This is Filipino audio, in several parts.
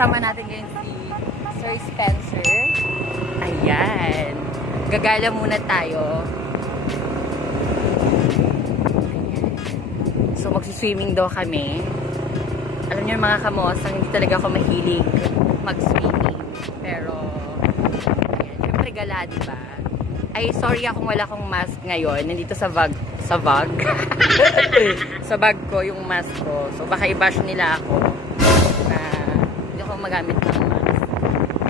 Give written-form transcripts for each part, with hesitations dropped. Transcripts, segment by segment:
kasama natin ngayon si Sir Spencer. Ayan. Gagala muna tayo. Ayan. So, magsiswimming daw kami. Alam niyo mga kamosang, hindi talaga ako mahilig mag-swimming. Pero, ayan. Siyempre gala, diba? Ay, sorry akong wala akong mask ngayon. Nandito sa bag. Sa bag? Sa bag ko, yung mask ko. So, baka i-bash nila ako na hindi ako magamit ng mask.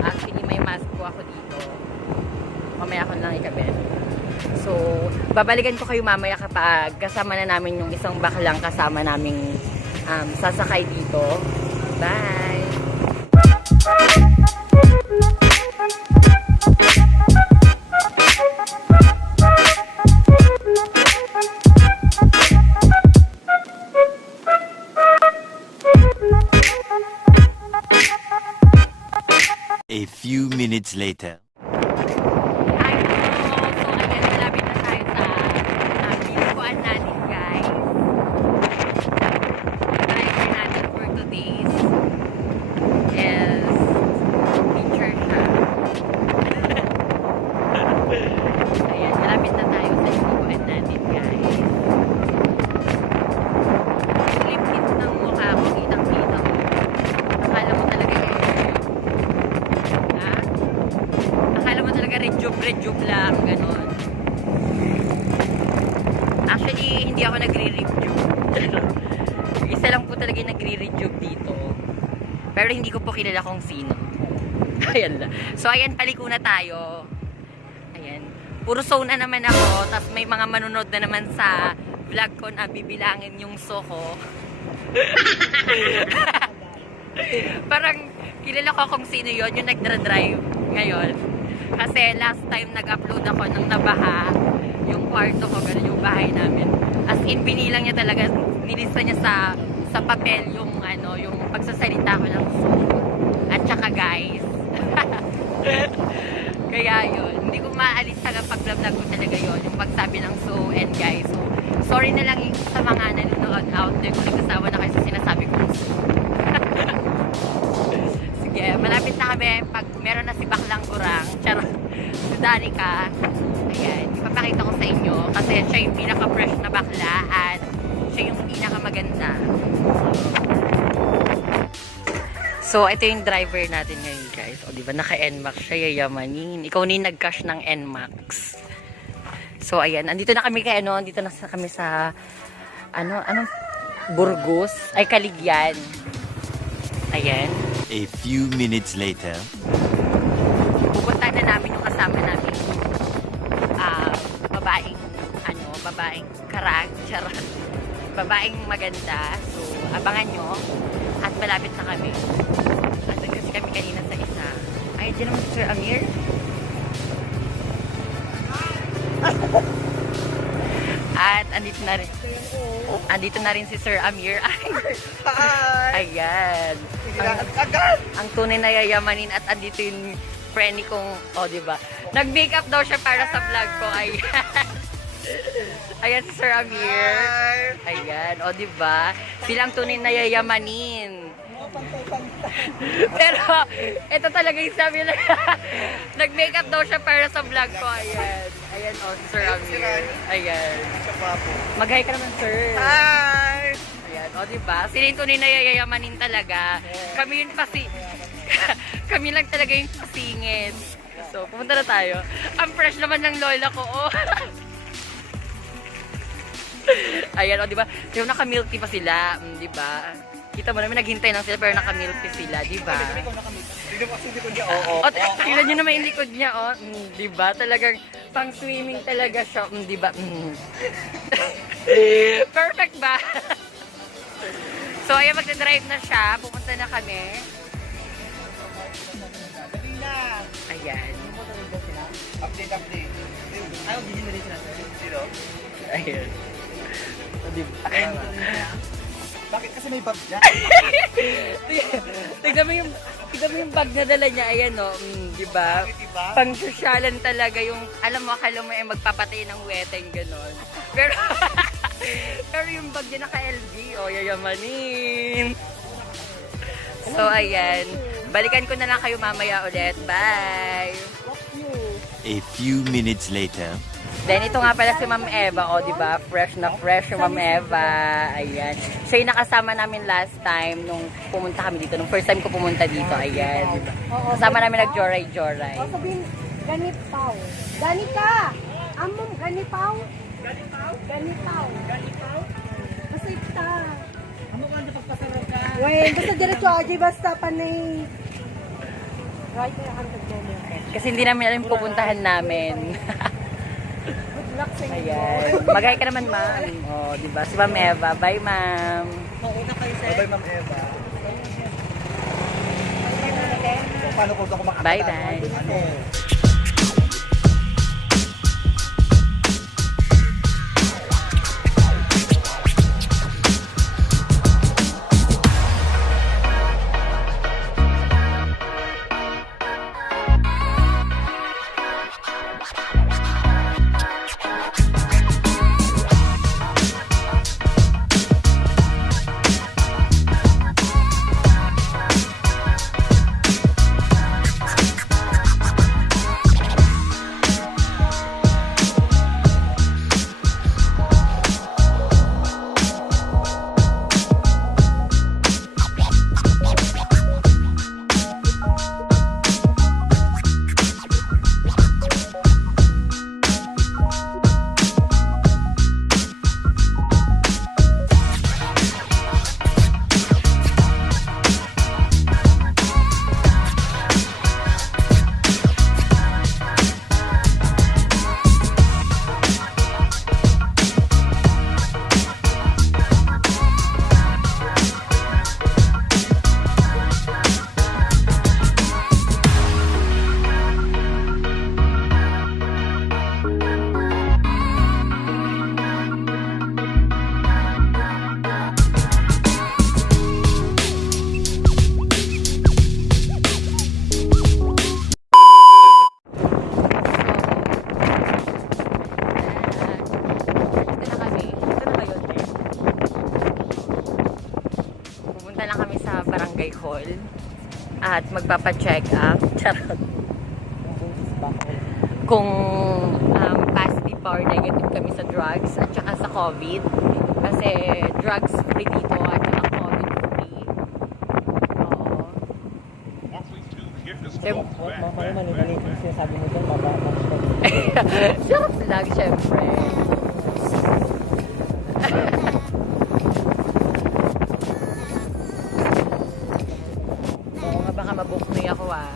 Actually, may mask ko ako dito. Mamaya ko lang ikabit. So, babalikan ko kayo mamaya kapag kasama na namin yung isang baklang kasama naming sasakay dito. Bye! A few minutes later. Rejuve lang, gano'n. Actually, hindi ako nagre-rejuve. Isa lang po talaga yung nagre-rejuve dito. Pero hindi ko po kilala kung sino. Ayan lang. So, ayan, paliko na tayo. Ayan. Puro zone na naman ako. Tapos may mga manunod na naman sa vlog ko na bibilangin yung soko. Parang kilala ko kung sino yon yung nagdra-drive ngayon. Kasi last time nag-upload ako ng nabaha yung kwarto ko, gano'n yung bahay namin. As in, binilang niya talaga, nilista niya sa papel yung ano, yung pagsasalita ko ng so. At saka guys. Kaya yun, hindi ko maalis hanggang pag-vlog ko talaga yun, yung pagsabi ng so and guys. So, sorry na lang sa mga nanonood out there kung nagsasawa na kayo sa sinasabi kong so. Sige, malapit na kami pag meron na si Baklang Gurang, charot, si Danica. Ayan, ipapakita ko sa inyo kasi siya yung pinaka-fresh na bakla at siya yung pinaka-maganda. So, ito yung driver natin ngayon, guys. O, diba, naka-NMAX siya, yayamanin. Ikaw na yung nag-cash ng NMAX. So, ayan, andito na kami kay ano, andito na kami sa anong Burgos, ay Caligyan. Ayan. A few minutes later. Pupunta na namin yung kasama namin. Babaeng karag, charot. Babaeng maganda. So, abangan nyo. At malapit na kami. Andun kasi kami kanina sa isa. Ay, dyan naman si Sir Amir. At andito na rin si Sir Amir. Ay, ayan. Ang tunay na yayamanin at andito yung friend kong, diba? Nag-makeup daw siya para sa vlog ko. Ayan. Ayan si Sir Amir. Ayan, diba? Silang tunay na yayamanin. Pero, ito talaga yung sabi na nag-makeup daw siya para sa vlog ko. Ayan. Ayan, si Sir Amir. Ayan. Mag-hi ka naman, sir. Hi! Ayan, diba? Sila yung tunay na yayamanin talaga. Kami yun kami lang talaga yung pasingin. So, pumunta na tayo. Ang fresh naman ng lola ko, Ayan, diba? Pero naka-milk tea pa sila, diba? Kita mo naman, naghintay lang sila pero naka-milk tea sila, diba? Tingnan nyo naman yung likod niya, diba? Talagang pang-swimming talaga siya, diba? Perfect ba? So, ayan, magdadrive na siya. Pupunta na kami. Ayan. Update. Ayaw, bigyan na rin sila. Sino? Ayan. Bakit kasi may bag niya? Tignan mo yung bag na dala niya. Ayan, diba? Pang-sosyalan talaga yung, alam mo, akala mo magpapatay ng weteng, gano'n. Pero yung bag niya naka-LV, yayamanin. So, ayan. Balikan ko na lang kayo mamaya ulit. Bye! A few minutes later. Then, ito nga pala si Ma'am Eva, o, di ba? Fresh na fresh yung Ma'am Eva. Ayan. Siya yung nakasama namin last time nung pumunta kami dito. Nung first time ko pumunta dito, ayan. Kasama namin nag-joray-joray. O sabihin, ganipaw. Ganika! Amom, ganipaw. Ganipaw? Ganipaw. Ganipaw? Masip ta. Amo ka na pagpasarap ka. Wait, basta diretso aja, basta panay. Right na ang tagdomo. Kasi hindi namin alam yung pupuntahan namin. Good luck sa inyo. Ayan. Magay ka naman, ma'am. O, di ba? Si Ma'am Eva. Bye, ma'am. Mauna kayo, sir. Bye, Ma'am Eva. Paano ko ako makakita? Bye-bye. Ano? barangay hall at magpapa-check up charot kung positive or negative kami sa drugs at saka sa COVID kasi drugs free dito at saka COVID free. Oo. Mali-mali yung sinasabi mo dyan, mababang Sarap lang, syempre. Oo nga, baka mabuknoy ako ah.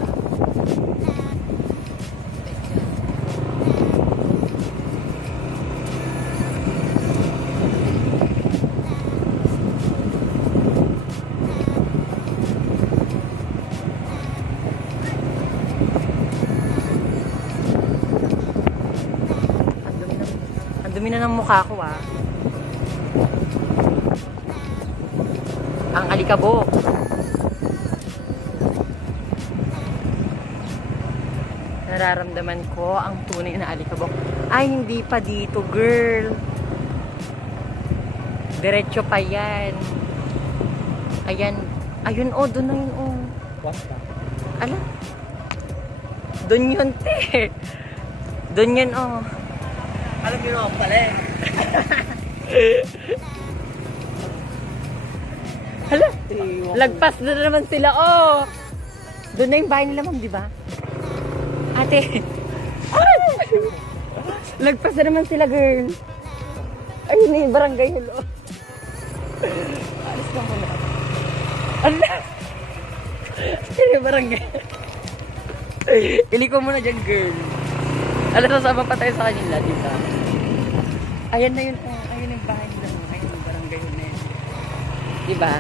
Dumi na ng mukha ko ah. Ang alikabok. Nararamdaman ko ang tunay na alikabok. Ay, hindi pa dito, girl. Diretso pa yan. Ayan. Ayun, oh. Doon na yun, oh. Ala. Doon yun, te. Doon yun, oh. Alam niyo naman pala eh. Hala, lagpas na naman sila, oh. Doon na yung bahay nila, ma'am, di ba? Ate. Ay! Lagpas na naman sila, girl. Ayun na yung barangay nila. Alis lang muna. Ala! Ayun yung barangay. Iliko muna dyan, girl. Alam, sasama pa tayo sa kanila, di ba? Ayan na yun, oh. Ayun yung bahay nila. Ayun yung barangay na yun. Di ba?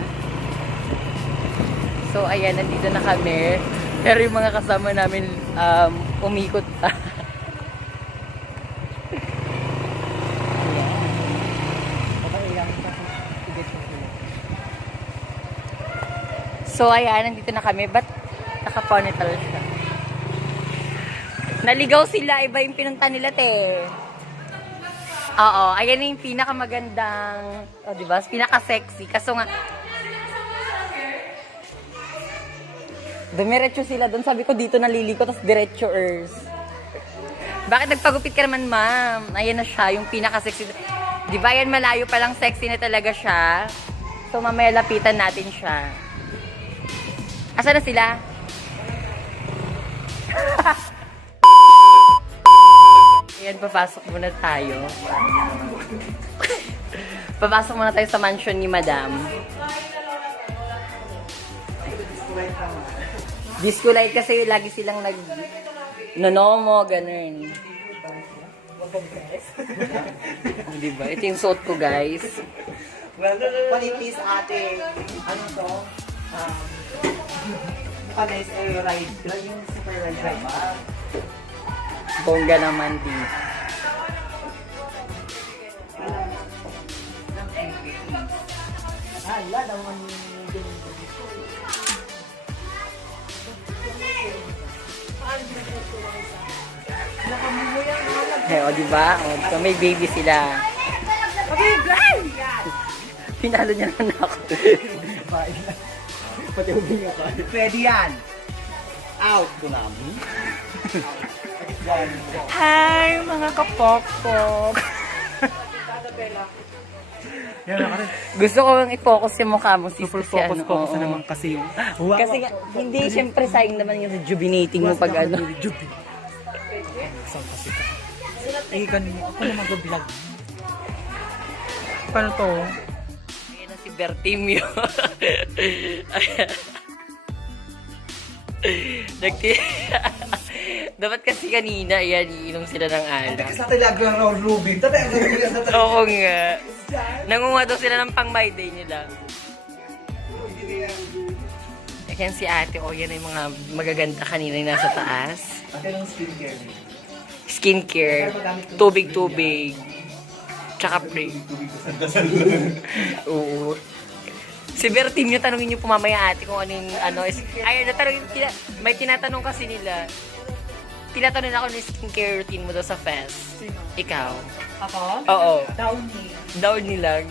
So, ayan, nandito na kami. Pero yung mga kasama namin, umikot pa. So, ayan, nandito na kami. Ba't naka-ponytail siya? Naligaw sila, iba yung pinunta nila, te. Oo, ayan na yung pinakamagandang, oh, diba? Pinaka-sexy. Kaso nga, Dumiretso sila doon. Sabi ko dito naliliko, tapos diretso ers. Bakit nagpagupit ka naman, ma'am? Ayan na siya, yung pinaka-sexy. Di ba yan malayo pa lang sexy na talaga siya? So mamaya lapitan natin siya. Asa na sila? Ayan, papasok muna tayo. Papasok muna tayo sa mansion ni Madam. Disco light kasi lagi silang nonomo, ganun. Diba? Ito yung suot ko, guys. Panipis ate. Ano to? Panay sa ride. Yung super ride. Bongga naman din. Wala daw man Eh, o, diba? O, so may baby sila. Pinalo niya naman ako. Pati ubing ako. Pwede yan. Out ko namin. Hi, mga kapokpok. Gusto ko yung i-focus yung mukha mo, sis. Focus Focus naman kasi yung... Kasi nga, hindi, syempre sayang naman yung rejuvenating mo pag ano. Eh, kanina ako na mag-vlog. Paano to? Ayan na si Bertimio. Dapat kasi kanina, ayan, iinom sila ng alak. Sa talaga ng Ruby. Tabi ang gagawin sa talaga. Oo nga. Nangunga daw sila ng pang my day nila. Ayan si ate, o yan ay mga magaganda kanina yung nasa taas. Ate ng skincare. Skincare, tubig-tubig, tsaka pre. Oo. Si Bertimio, tanongin niyo po mamaya ate kung ano yung ano. Ayun, may tinatanong kasi nila. Tinatanong ako ng skincare routine mo daw sa fest. Ikaw? Ako? Oo. Downy. Downy lang.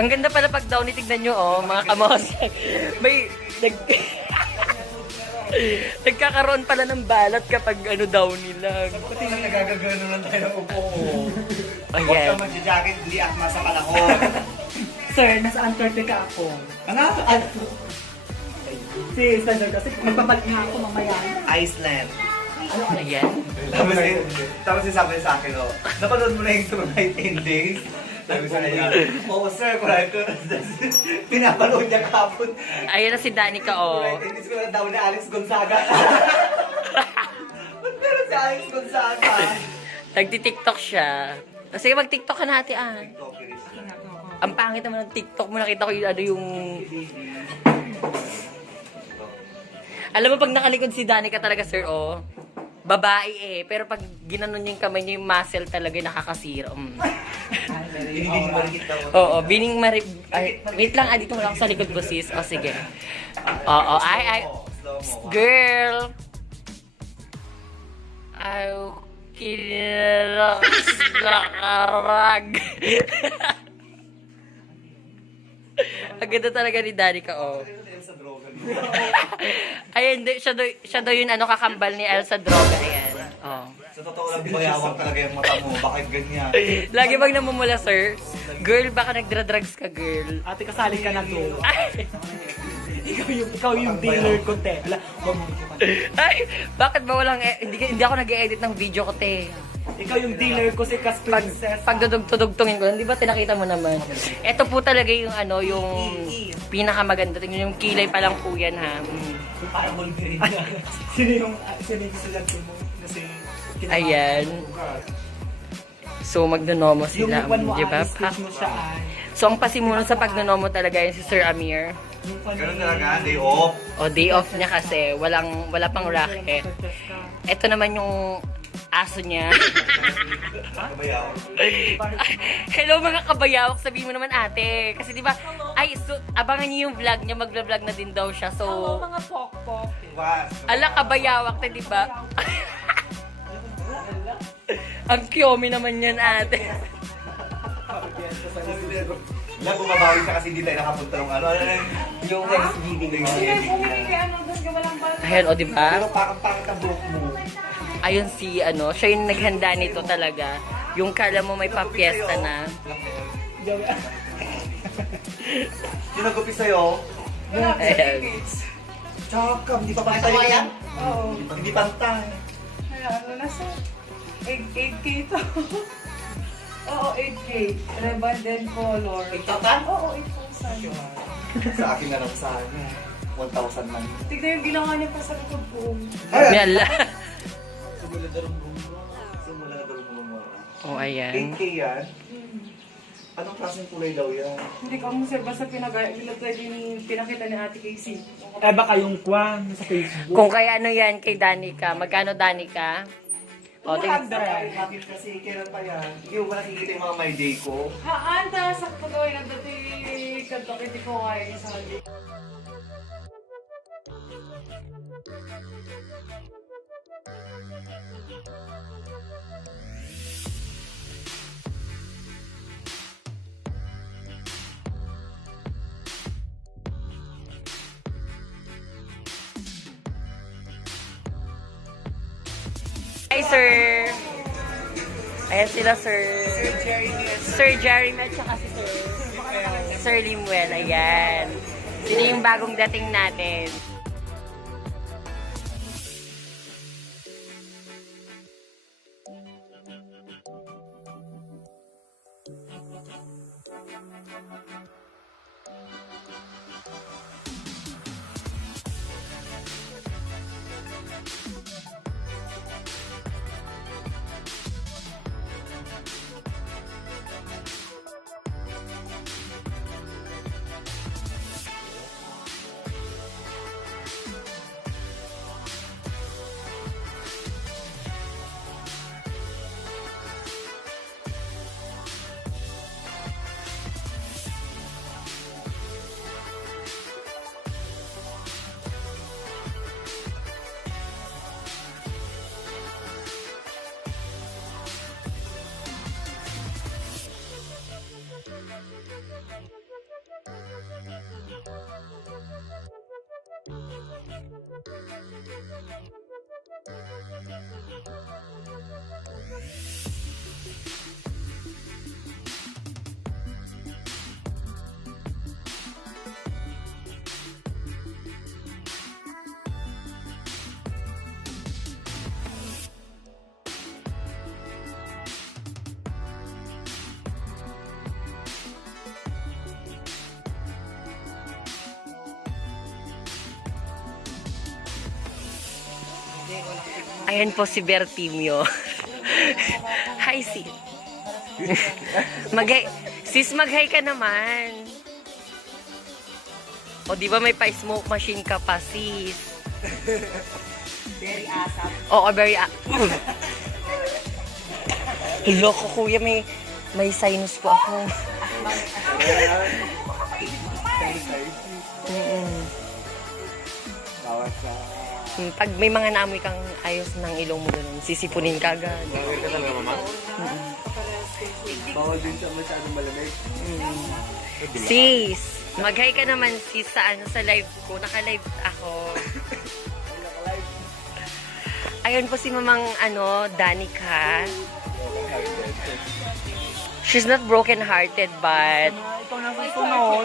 Ang ganda pala pag downy, tignan nyo, oh, mga kamos. May, nagkakaroon pala ng balat kapag ano downy lang. Pati nang nagagagano lang tayo ng upo ko. Ayan. Huwag ka mag-jacket, hindi akma sa panahon. Sir, nasa Antarctica ako. Ano? Si Spencer kasi magpapalit nga ako mamaya. Iceland. Ayan. Tapos sabi sa akin, oh, napanood mo na yung Tonight Endings? Sabi sa kanya, oo sir, correct ko. Pinapanood niya kahapon. Ayan na si Danica, oh. Tonight Endings ko na daw ni Alex Gonzaga. Ba't meron si Alex Gonzaga? Nagti-tiktok siya. Sige, mag-tiktok ka natin, ah. Ang pangit naman ng TikTok mo, nakita ko yung ano yung... Alam mo, pag nakalikod si Danica talaga, sir, oh. Babae eh. Pero pag ginanon yung kamay niya, yung muscle talaga nakakasira. Binigyan mo rin daw. Oo, bining marip... Ay, wait lang, dito mo lang sa likod ko, sis. O, sige. Oo, ay. Girl! Ay, kinilak sa karag. Ang ganda talaga ni Danica, oh. Ayan, siya daw yung ano, kakambal ni Elsa Droga. Ayan. Oh. Sa totoo lang, bayawak talaga yung mata mo. Bakit ganyan? Lagi bang namumula, sir? Girl, baka nagdra-drugs ka, girl. Ate, kasali ka na to. ikaw yung dealer ko, te. Ay, bakit ba walang... hindi ako nag-edit ng video ko, te. Ikaw yung dealer ko si Cas Princess. Pag dudugtugtungin ko, di ba tinakita mo naman? Ito po talaga yung ano, yung pinakamaganda. Tingnan yung kilay pa lang po yan, ha? Parang Wolverine. Sino yung estudyante mo? Kasi... Ayan. So, magnonomo Yung sila. one mo, Di ba? speech mo siya ay... So, ang pasimuno sa pagnonomo talaga yun si Sir Amir. Ganun talaga, day off. O, day off niya kasi. Wala pang racket. Ito naman yung aso niya. Kabayawak. Hello mga kabayawak, sabihin mo naman ate. Kasi di ba, so, abangan niyo yung vlog niya, mag-vlog na din daw siya. So, mga pok-pok. ala kabayawak na, di ba? Ang kyomi naman yan ate. Na bumabawi siya kasi hindi tayo nakapunta ng ano. Yung Thanksgiving. Ayan, o, di ba? Pero pangit ang buhok mo. Ayun si, ano, siya yung naghanda nito talaga. Yung kala mo may papiesta na. Sinagupi sa'yo? Ayan. Tsaka, hindi pa pantay yan? Oo. Hindi pantay. Kaya ano na sa 8K to. Oo, 8K. Reband and color. Total? Oo, 8,000. Sa akin na lang sa akin. 1,000 man. Tignan yung ginawa niya pa sa likod ko. Yala. Sumula na daw mo. Oh, ayan. 8K yan? Anong klaseng kulay daw yan? Hindi ko mo sir, basta pinakita ni Ate Casey. Eh baka yung kwan sa Facebook. Kung kaya ano yan kay Danica, magkano Danica? O, Bakit kasi kailan pa yan? Hindi mo ba nakikita yung mga my day ko? Anta, sa pagawin ng dati kantok, hindi ko kaya sa hali. Hi, sir. Ayan sila, sir. Sir Jeremy at saka si Sir Limuel. Ayan. Sila yung bagong dating natin. Ayan po si Bertimio. Hi, sis. Sis, mag-hi ka naman. O, di ba may pa-smoke machine ka pa, sis? Very asap. Oo, very Loko, kuya, may sinus po ako. Bawas sa... Pag may mga naamoy kang ayos ng ilong mo ganun, sisipunin ka agad. Bawal ka talaga, mama? Bawal din siya masyadong malamig. Sis, mag-hi ka naman sis sa sa live ko. Naka-live ako. Ayun po si Mamang Danica. She's not broken-hearted but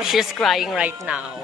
she's crying right now.